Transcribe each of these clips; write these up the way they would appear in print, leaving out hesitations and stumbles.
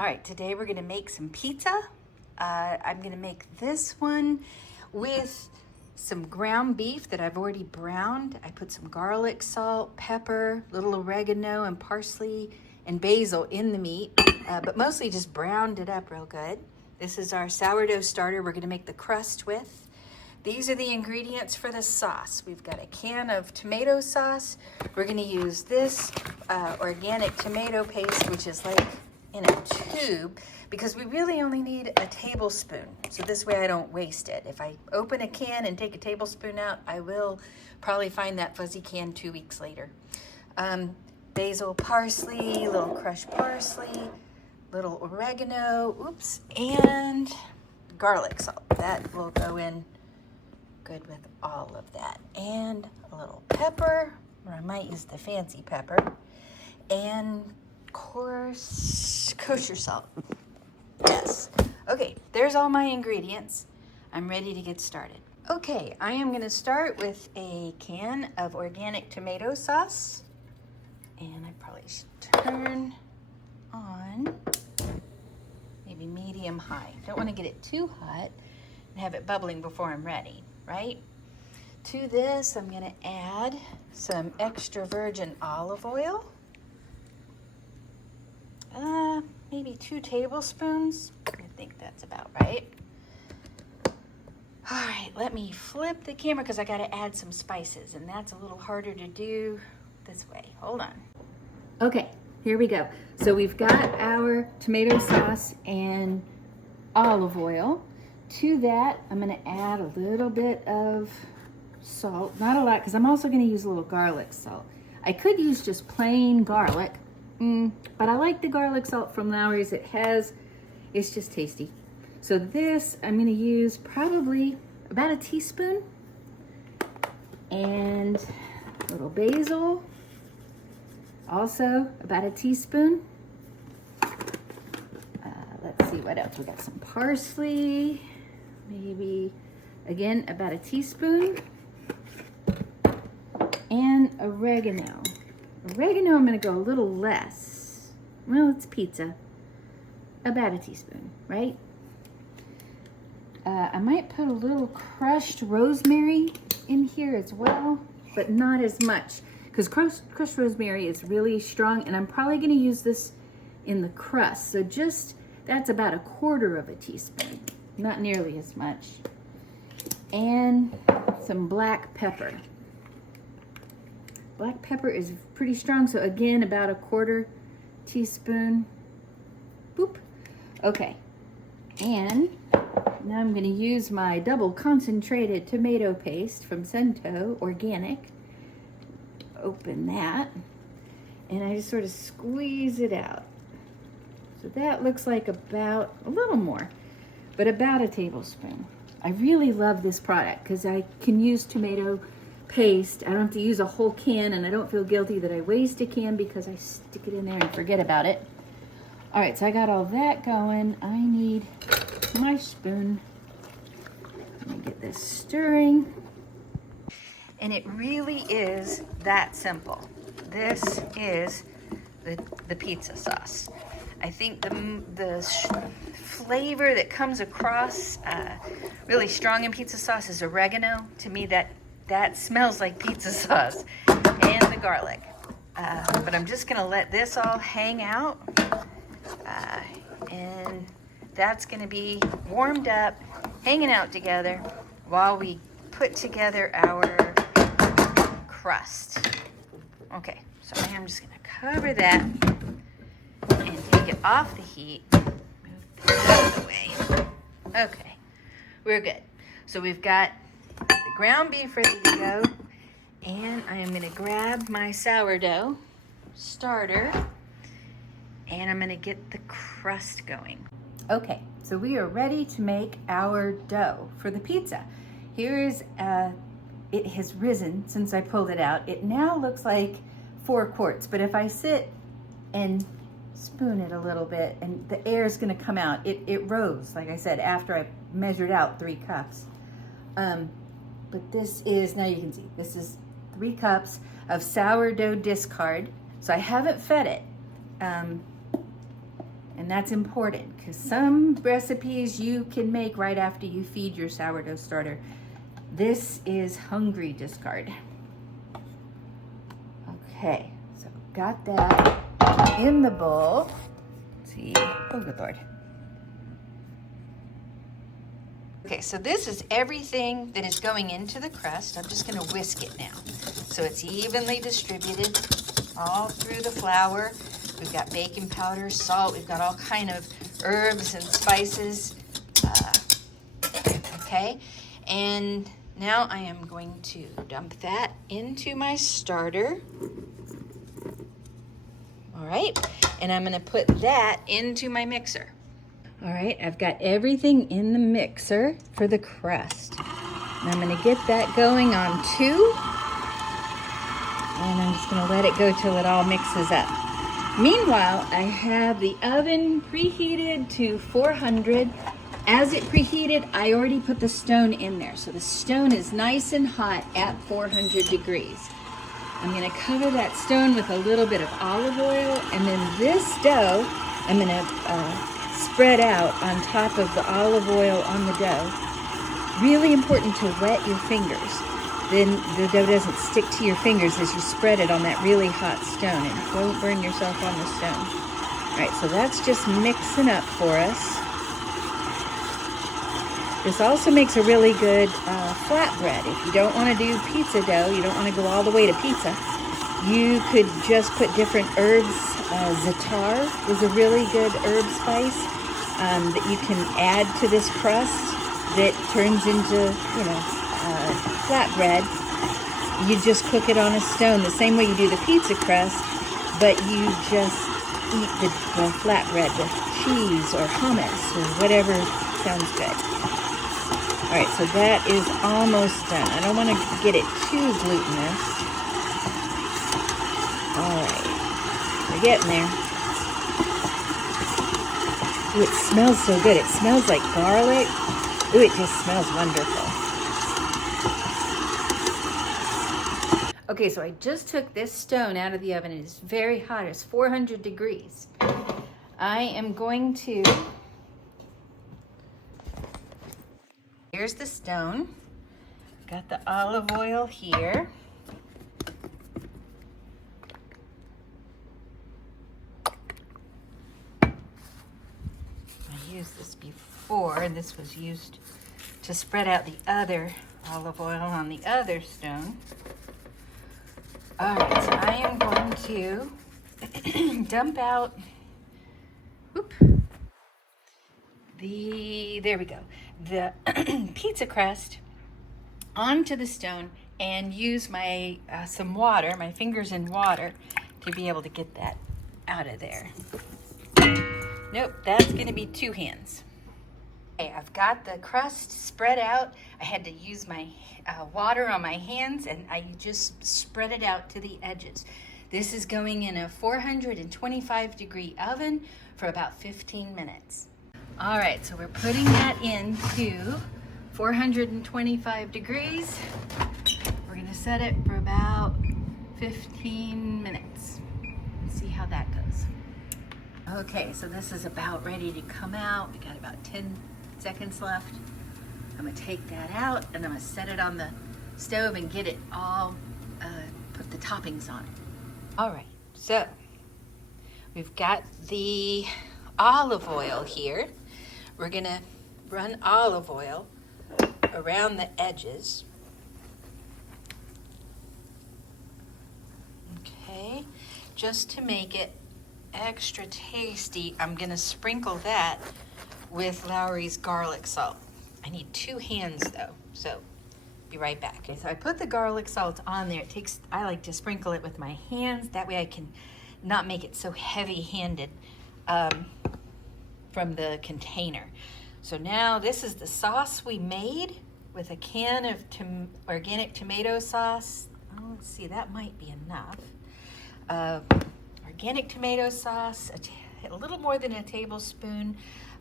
All right, today we're gonna make some pizza. I'm gonna make this one with some ground beef that I've already browned. I put some garlic, salt, pepper, little oregano and parsley and basil in the meat, but mostly just browned it up real good. This is our sourdough starter we're gonna make the crust with. These are the ingredients for the sauce. We've got a can of tomato sauce. We're gonna use this organic tomato paste, which is like in a tube, because we really only need a tablespoon. So this way I don't waste it. If I open a can and take a tablespoon out, I will probably find that fuzzy can 2 weeks later. Basil, parsley, little crushed parsley, little oregano, and garlic salt. That will go in good with all of that. And a little pepper, or I might use the fancy pepper, and coarse kosher salt. Yes. Okay, there's all my ingredients. I'm ready to get started. Okay, I am going to start with a can of organic tomato sauce. And I probably should turn on maybe medium high. Don't want to get it too hot and have it bubbling before I'm ready, right? To this, I'm going to add some extra virgin olive oil. Maybe 2 tablespoons. I think that's about right. All right, let me flip the camera because I got to add some spices, and that's a little harder to do this way. Hold on. Okay, here we go. So we've got our tomato sauce and olive oil. To that, I'm going to add a little bit of salt. Not a lot, because I'm also going to use a little garlic salt. I could use just plain garlic. But I like the garlic salt from Lawry's. It's just tasty. So this, I'm gonna use probably about a teaspoon. And a little basil, also about a teaspoon. Let's see what else. We got some parsley, maybe, again, about a teaspoon. And oregano. Oregano, I'm going to go a little less. Well, it's pizza. About a teaspoon, right? I might put a little crushed rosemary in here as well, but not as much, because crushed rosemary is really strong, and I'm probably going to use this in the crust. So that's about 1/4 of a teaspoon, not nearly as much. And some black pepper. Black pepper is pretty strong, so again, about 1/4 teaspoon. Boop. Okay. And now I'm going to use my double concentrated tomato paste from Cento Organic. Open that. And I just sort of squeeze it out. So that looks like about a little more, but about a tablespoon. I really love this product because I can use tomato paste. I don't have to use a whole can, and I don't feel guilty that I waste a can because I stick it in there and forget about it. All right, so I got all that going. I need my spoon. Let me get this stirring. And it really is that simple. This is the pizza sauce. I think the flavor that comes across really strong in pizza sauce is oregano. To me, that smells like pizza sauce, and the garlic. But I'm just gonna let this all hang out, and that's gonna be warmed up, hanging out together while we put together our crust. Okay, so I am just gonna cover that and take it off the heat. Move this out of the way. Okay, we're good. So we've got the ground beef ready to go, and I am going to grab my sourdough starter, and I'm going to get the crust going. Okay, so we are ready to make our dough for the pizza. Here is, it has risen since I pulled it out. It now looks like 4 quarts, but if I sit and spoon it a little bit, and the air is going to come out, it rose, like I said, after I measured out 3 cups. But this is, now you can see, this is 3 cups of sourdough discard. So I haven't fed it. And And that's important because some recipes you can make right after you feed your sourdough starter. This is hungry discard. Okay, so got that in the bowl. Let's see, oh good Lord. Okay, so this is everything that is going into the crust. I'm just gonna whisk it now. So it's evenly distributed all through the flour. We've got baking powder, salt, we've got all kind of herbs and spices. Okay, and now I am going to dump that into my starter. All right, and I'm gonna put that into my mixer. All right, I've got everything in the mixer for the crust. And I'm gonna get that going on 2. And I'm just gonna let it go till it all mixes up. Meanwhile, I have the oven preheated to 400. As it preheated, I already put the stone in there. So the stone is nice and hot at 400 degrees. I'm gonna cover that stone with a little bit of olive oil, and then this dough, I'm gonna spread out on top of the olive oil on the dough. Really important to wet your fingers. Then the dough doesn't stick to your fingers as you spread it on that really hot stone, and don't burn yourself on the stone. All right, so that's just mixing up for us. This also makes a really good flatbread. If you don't want to do pizza dough, you don't want to go all the way to pizza, you could just put different herbs. Za'atar is a really good herb spice that you can add to this crust that turns into, flatbread. You just cook it on a stone the same way you do the pizza crust, but you just eat the flatbread with cheese or hummus or whatever sounds good. All right, so that is almost done. I don't want to get it too glutinous. All right, we're getting there. Ooh, it smells so good. It smells like garlic. Ooh, it just smells wonderful. Okay, so I just took this stone out of the oven. It is very hot. It's 400 degrees. I am going to... Here's the stone. Got the olive oil here. I used this before, and this was used to spread out the other olive oil on the other stone. All right, so I am going to dump out, there we go, the pizza crust onto the stone and use my some water, my fingers in water, to be able to get that out of there. Nope, that's gonna be 2 hands. Okay, I've got the crust spread out. I had to use my water on my hands, and I just spread it out to the edges. This is going in a 425 degree oven for about 15 minutes. All right, so we're putting that into 425 degrees. We're gonna set it for about 15 minutes. See how that goes. Okay, so this is about ready to come out. We got about 10 seconds left. I'm gonna take that out and I'm gonna set it on the stove and get it all, put the toppings on it. All right, so we've got the olive oil here. We're gonna run olive oil around the edges. Okay, just to make it extra tasty, I'm gonna sprinkle that with Lawry's garlic salt. I need 2 hands though, so be right back. Okay, so I put the garlic salt on there. I like to sprinkle it with my hands. That way I can not make it so heavy-handed from the container. So now this is the sauce we made with a can of organic tomato sauce. Oh, let's see, that might be enough. Organic tomato sauce, a little more than a tablespoon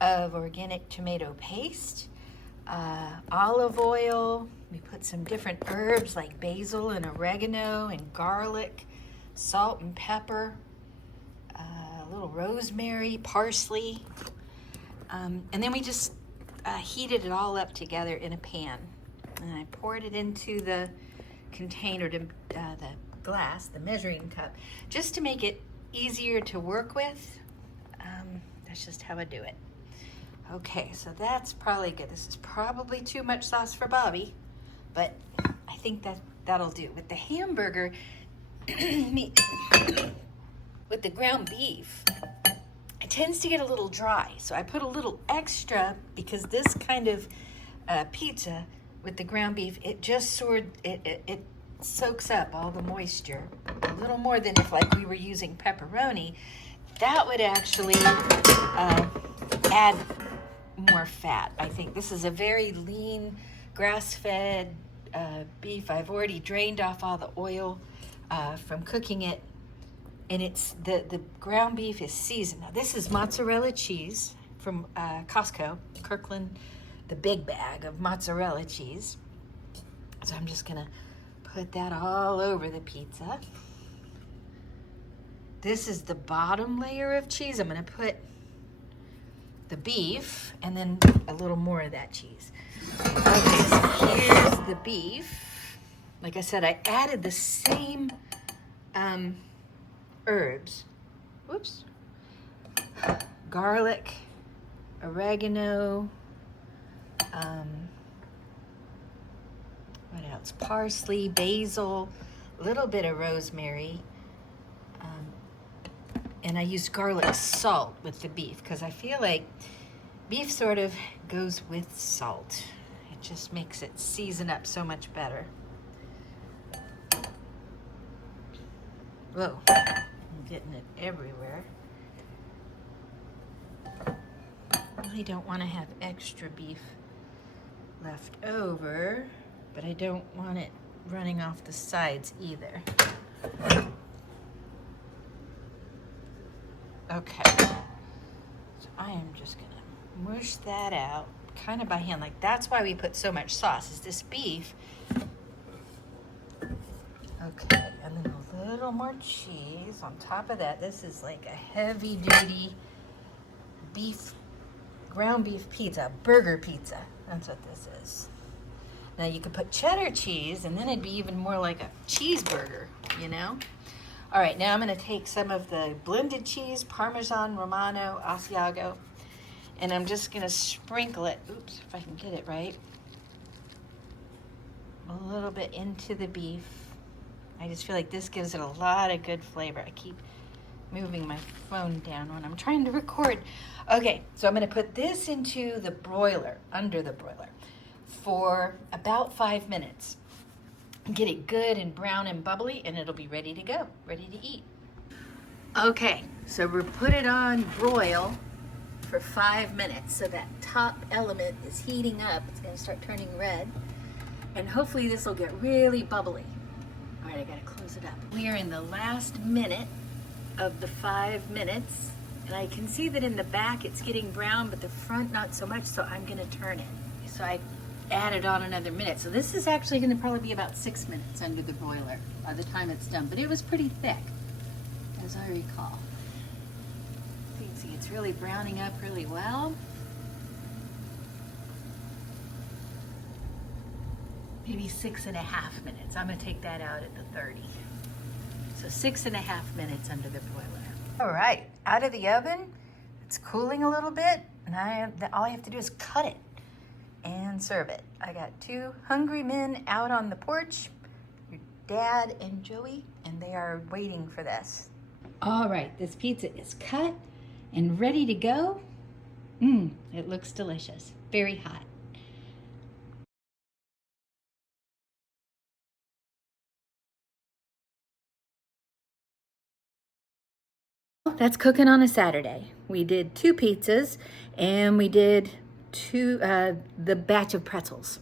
of organic tomato paste, olive oil. We put some different herbs like basil and oregano and garlic, salt and pepper, a a little rosemary, parsley, and then we just heated it all up together in a pan. And I poured it into the container, to the glass, the measuring cup, just to make it easier to work with. That's just how I do it. Okay, so that's probably good. This is probably too much sauce for Bobby, but I think that'll do. With the hamburger meat, with the ground beef, it tends to get a little dry. So I put a little extra because this kind of pizza with the ground beef, it just it soaks up all the moisture a little more than if like we were using pepperoni. That would actually add more fat. I think this is a very lean, grass-fed beef. I've already drained off all the oil from cooking it, and it's the ground beef is seasoned. Now this is mozzarella cheese from Costco, Kirkland, the big bag of mozzarella cheese. So I'm just gonna put that all over the pizza. This is the bottom layer of cheese. I'm gonna put the beef and then a little more of that cheese. Okay, so here's the beef. Like I said, I added the same herbs. Whoops. Garlic, oregano, what else? Parsley, basil, a little bit of rosemary. And I used garlic salt with the beef because I feel like beef sort of goes with salt. It just makes it season up so much better. Whoa, I'm getting it everywhere. Really don't want to have extra beef left over, but I don't want it running off the sides either. Okay, so I am just gonna mush that out kind of by hand. Like that's why we put so much sauce, is this beef. Okay, and then a little more cheese on top of that. This is like a heavy duty beef, ground beef pizza, burger pizza. That's what this is. Now you could put cheddar cheese and then it'd be even more like a cheeseburger, you know? All right, now I'm gonna take some of the blended cheese, Parmesan, Romano, Asiago, and I'm just gonna sprinkle it, oops, if I can get it right, a little bit into the beef. I just feel like this gives it a lot of good flavor. I keep moving my phone down when I'm trying to record. Okay, so I'm gonna put this into the broiler, under the broiler, for about 5 minutes. Get it good and brown and bubbly, and it'll be ready to go, ready to eat. Okay, so we'll put it on broil for 5 minutes. So that top element is heating up. It's gonna start turning red. And hopefully this will get really bubbly. All right, I gotta close it up. We are in the last minute of the 5 minutes. And I can see that in the back it's getting brown, but the front not so much, so I'm gonna turn it. So I added on another minute. So this is actually gonna probably be about 6 minutes under the broiler by the time it's done, but it was pretty thick, as I recall. So you can see it's really browning up really well. Maybe 6.5 minutes. I'm gonna take that out at the 30. So 6.5 minutes under the broiler. All right, out of the oven. It's cooling a little bit, and all I have to do is cut it and serve it. I got 2 hungry men out on the porch, your dad and Joey, and they are waiting for this. All right, this pizza is cut and ready to go. It looks delicious, very hot. That's cooking on a Saturday. We did 2 pizzas and we did the batch of pretzels.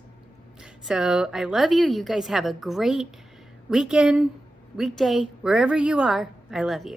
So I love you. You guys have a great weekend, weekday, wherever you are. I love you.